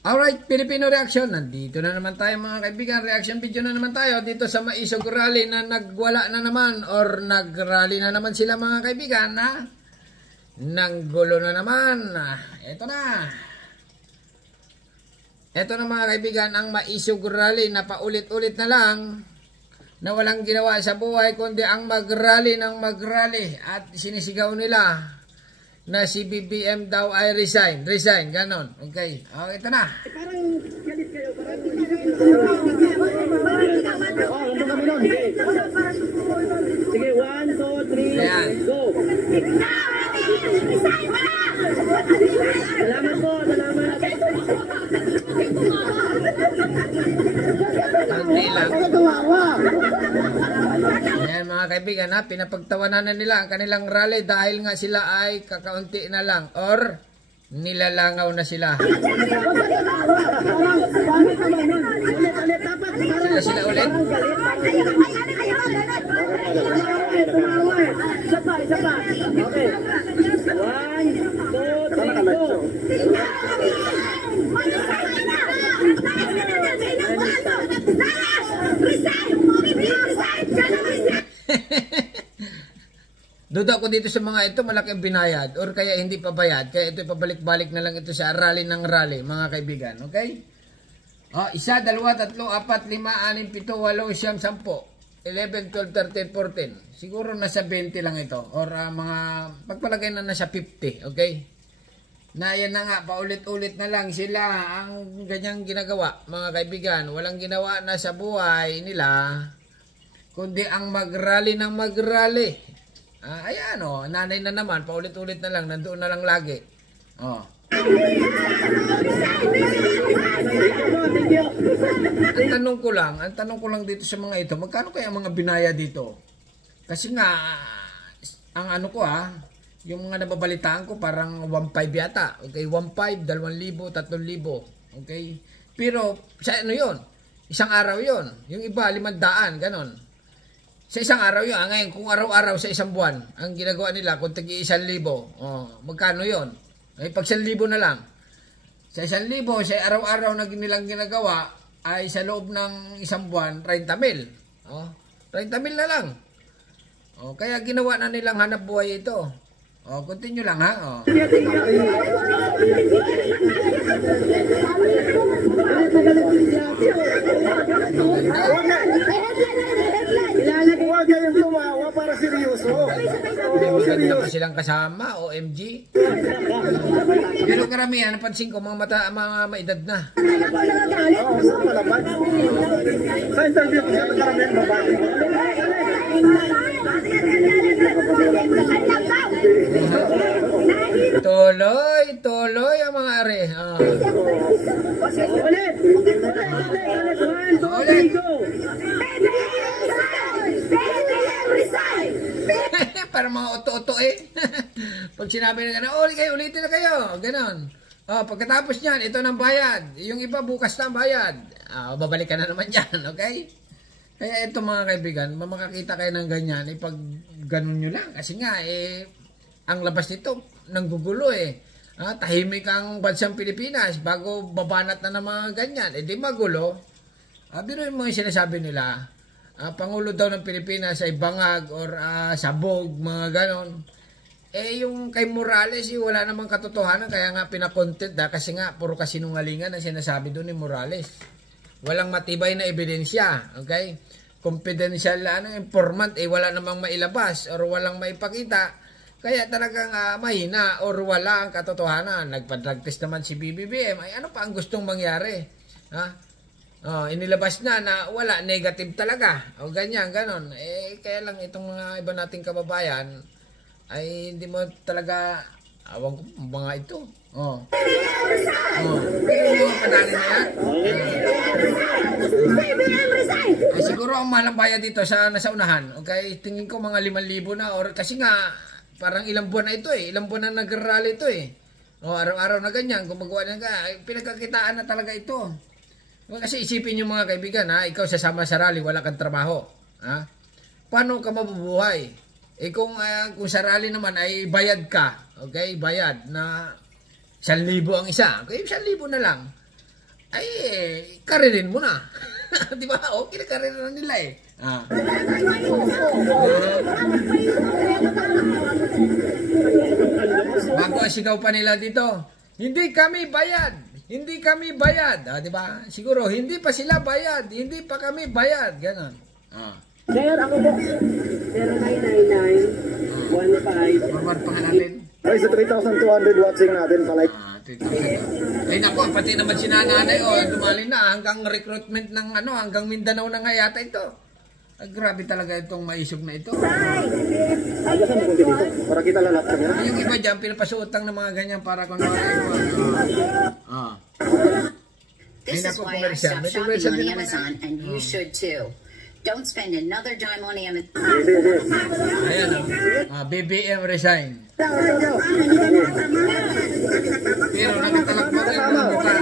Alright, Filipino Reaction. Nandito na naman tayo mga kaibigan. Reaction video na naman tayo dito sa Maisog Rally na nagwala na naman or nagrally na naman sila mga kaibigan na nanggulo na naman. Ito na. Ito na mga kaibigan ang Maisog Rally na paulit-ulit na lang na walang ginawa sa buhay kundi ang mag-rally ng mag-rally at sinisigaw nila na si BBM daw ay resign, ganon. Okay, ito na. Parang galit kayo, parang sige, 1, 2, 3, go. Salamat po, salamat. Ayan mga kaibigan ha, pinapagtawanan na nila ang kanilang rally dahil nga sila ay kakaunti na lang or nilalangaw na sila. Sila ulit. Isa pa. Okay. 1, 2, 3, go. Duda ko dito sa mga ito, malaki ang binayad or kaya hindi pa bayad. Kaya ito pabalik-balik na lang ito sa rally ng rally, mga kaibigan. Okay? 1, 2, 3, 4, 5, 6, 7, 8, 9, 10, 11, 12, 13, 14. Siguro nasa 20 lang ito. Or mga pagpalagay na nasa 50. Okay? Na yan na nga, paulit-ulit na lang sila ang ganyang ginagawa. Mga kaibigan, walang ginawa na sa buhay nila kundi ang mag-rally ng mag-rally. Ayan nanay na naman, paulit-ulit na lang, nandoon na lang lagi. Ang tanong ko lang dito sa mga ito, magkano kaya ang mga binaya dito? Kasi nga, ang yung mga nababalitaan ko parang 1.5 yata. Okay, 1.5, 2,000, 3,000. Okay? Pero sa yun? Isang araw yun. Yung iba, 500, ganon. Sa isang araw yun. Ngayon, kung araw-araw sa isang buwan, ang ginagawa nila, kung tagi 1,000, magkano yun? Ay, pag 1,000 na lang. Sa 1,000, sa araw-araw na nilang ginagawa, ay sa loob ng isang buwan, 30,000. 30,000 na lang. Kaya ginawa na nilang hanap buhay ito. Continue lang ha. Huwag kayong tumawa para seryoso. Maganda pa silang kasama, OMG. Pero karamihan, napansin ko, mga maedad na. Sa interview ko, karamihan babae. Tuloy ang mga are. Ulit. 1, 2, 3, go. Para mga oto-oto Pag sinabi na gano'n, ulitin na kayo. Ganon. Pagkatapos niyan, ito ng bayad. Yung iba, bukas na ang bayad. Babalik ka na naman yan, okay? Kaya ito mga kaibigan, makakita kayo ng ganyan, pag ganun nyo lang. Kasi nga, ang labas nito, nanggugulo tahimik ang bansang Pilipinas bago babanat na ng mga ganyan. Di magulo. Pero yung mga sinasabi nila, Pangulo daw ng Pilipinas ay bangag or sabog, mga ganon. Yung kay Morales, wala namang katotohanan, kaya nga pinakontent kasi nga, puro kasinungalingan ang sinasabi doon ni Morales. Walang matibay na ebidensya, okay? Confidential informant, wala namang mailabas or walang maipakita. Kaya talagang mahina or wala ang katotohanan. Nagpa-drug test naman si BBM. Ano pa ang gustong mangyari? Inilabas na wala, negative talaga. O ganyan, ganon. Kaya lang itong mga iba nating kababayan ay hindi mo talaga awang ko mga ito. Pero yung panalin na yan. Siguro ang mahal ang bayad dito sa nasa unahan. Okay, tingin ko mga 5,000 na or kasi nga parang ilang buwan na ito ilang buwan na nag-rally ito araw-araw na ganyan, gumagawa na pinagkakitaan na talaga ito. Kasi isipin nyo mga kaibigan ikaw sasama sa rally, wala kang trabaho. Paano ka mabubuhay? Kung sa rally naman ay bayad ka, okay, bayad na 1,000 ang isa, okay, 1,000 na lang. ay karirin mo na. Di ba? O, kinakaririn na nila eh. Bago sigaw pa nila dito, hindi kami bayad. Hindi kami bayad. Di ba? Siguro, hindi pa sila bayad. Hindi pa kami bayad. Ganon. Sir, ako po. 0999-15. Forward pa nga natin. Ay, sa 3,200 watching natin pala. Ay naku, pati naman si nanay, dumali na hanggang recruitment ng hanggang Mindanao na nga yata ito. Grabe talaga itong maisog na ito. Ay, saan mo dito? Para kita lalat ka niya. Yung iba dyan, pinapasuotang ng mga ganyan para kung ano. This is why I stopped shopping on Amazon, and you should too. Don't spend another dime on Amazon. Ayan BBM resign. Pero nakatalakbong yung mga mukha.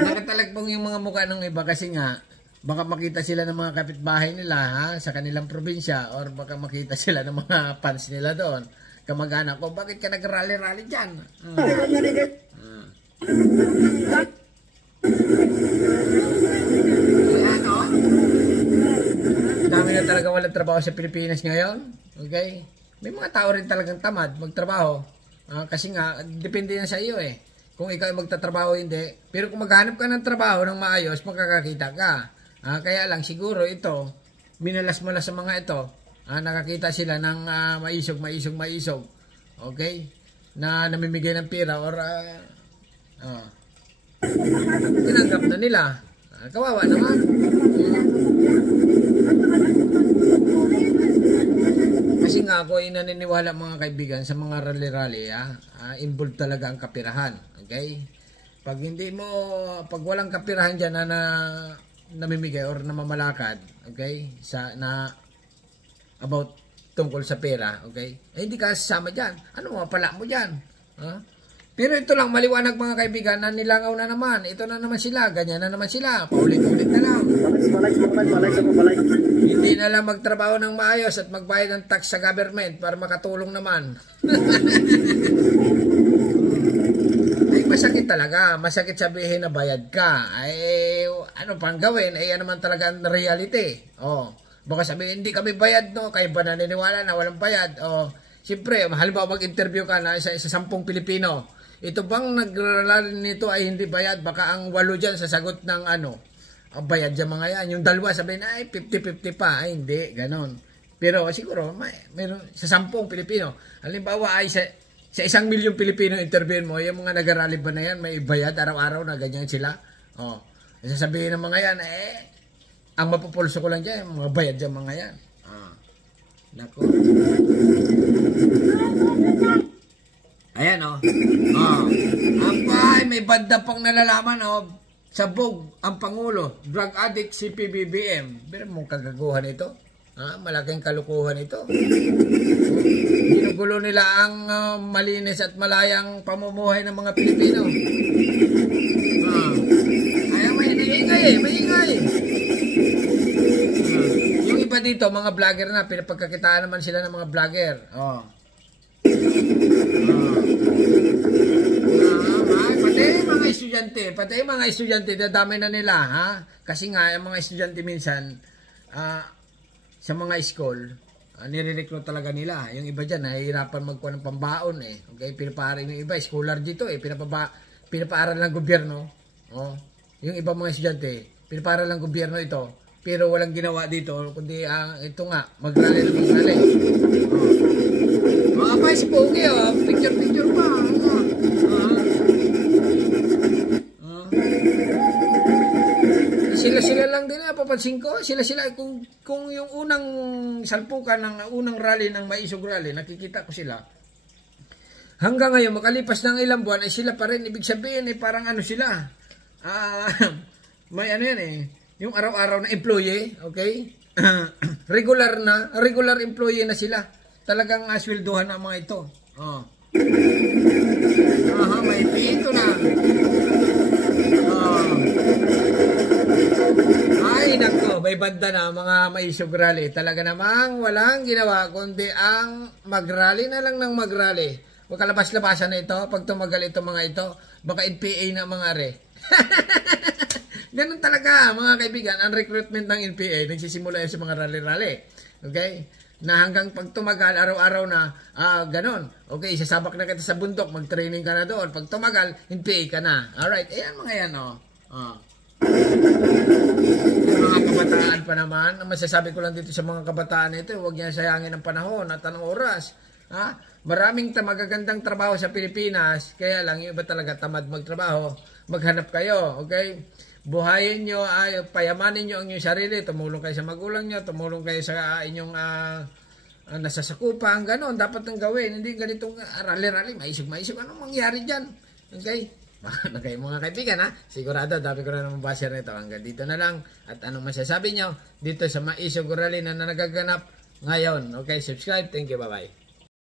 Nakatalakbong yung mga mukha ng iba kasi nga, baka makita sila ng mga kapitbahay nila sa kanilang probinsya, or baka makita sila ng mga fans nila doon. Kamag-anak ko, bakit ka nag-rally-rally dyan? Dami na talaga walang trabaho sa Pilipinas ngayon. Okay? May mga tao rin talagang tamad magtrabaho. Kasi nga, depende yan sa iyo eh. Kung ikaw ay magtatrabaho, hindi. Pero kung maghanap ka ng trabaho ng maayos, makakakita ka. Kaya lang, siguro ito, minalas-malas sa mga ito, nakakita sila ng maisog. Okay? Na namimigay ng pera or tinanggap na nila. Kawawa naman. Kasi nga ako ay naniniwala mga kaibigan sa mga rally-rally, involved talaga ang kapirahan. Okay? Pag walang kapirahan dyan na namimigay or namamalakad, okay? About tungkol sa pera, okay? Hindi ka sasama dyan. Ano mapala mo dyan? Pero ito lang, maliwanag mga kaibigan, na nilangaw na naman. Ito na naman sila, ganyan na naman sila. Paulit-ulit na lang. Hindi na lang magtrabaho ng maayos at magbayad ng tax sa government para makatulong naman. Ay, masakit talaga. Masakit sabihin na bayad ka. Ay, ano pang gawin? Ay, ano man talaga ang reality. Baka sabihin, hindi kami bayad, no? Kayo ba naniniwala na walang bayad? Siyempre, halimbawa mag-interview ka na sa 10 Pilipino. Ito bang nagrarally nito ay hindi bayad? Baka ang 8 dyan sasagot ng bayad dyan mga yan. Yung 2 sabihin, ay 50-50 pa. Ay hindi, ganon. Pero siguro, meron sa 10 Pilipino. Halimbawa ay sa 1 milyong Pilipino interviewin mo, yung mga nagrarally ba na yan, may bayad araw-araw na ganyan sila. Sasabihin ng mga yan, ang mapupulso ko lang dyan, mga bayad dyan mga yan. Nako. Ayan may banda pang nalalaman sabog ang Pangulo, drug addict si PBBM. Pero mong kagaguhan ito. Malaking kalukuhan ito. Ginugulo nila ang malinis at malayang pamumuhay ng mga Pilipino. Ayan, maingay. Yung iba dito, mga vlogger na, pinapagkakitaan naman sila ng mga vlogger. Pati mga estudyante, dadami na nila, Kasi nga, yung mga estudyante minsan, sa mga school, nire-recruit talaga nila. Yung iba dyan, nahihirapan magkuha ng pambaon, Okay, pinapaaral yung iba, scholar dito, pinapaaral ng gobyerno. Yung iba mga estudyante, pinapaaral ng gobyerno ito, pero walang ginawa dito, kundi ito nga, mag-rally. Apa si Pogi, picture pa. Sila lang din papansin ko. Sila kung yung unang salpukan ng unang rally ng Maisog Rally, nakikita ko sila. Hanggang ngayon, makalipas ng ilang buwan, ay sila pa rin. Ibig sabihin, parang sila. May yan yung araw-araw na employee, okay? regular employee na sila. Talagang asweldohan ang mga ito. May pito na. Ay, nako, may banda na mga Maisog Rally. Talaga namang walang ginawa, kundi ang mag-rally na lang ng mag-rally. Huwag kalabas-labasan na ito. Pag tumagal ito mga ito, baka NPA na mga are. Ganun talaga mga kaibigan. Ang recruitment ng NPA, nagsisimula yan sa mga rally-rally. Okay? Na hanggang pag tumagal, araw-araw na, ganun. Okay, sasabak na kita sa bundok, mag-training ka na doon. Pag tumagal, NPA ka na. Alright, ayan mga yan, Yung mga kabataan pa naman, ang masasabi ko lang dito sa mga kabataan ito, huwag niya sayangin ang panahon at ang oras. Maraming magagandang trabaho sa Pilipinas, kaya lang yung iba talaga tamad magtrabaho. Maghanap kayo, okay? Buhayin nyo, payamanin nyo ang inyong sarili, tumulong kayo sa magulang nyo, tumulong kayo sa inyong nasasakupan, gano'n, dapat nang gawin. Hindi ganitong rally-rally, maisip, anong mangyari dyan? Okay? Baka na kayo mga kaibigan, sigurado, dami ko na naman basher nito. Hanggang dito na lang. At anong masasabi nyo dito sa Maisog Rally na nagaganap ngayon. Okay, subscribe. Thank you, bye-bye.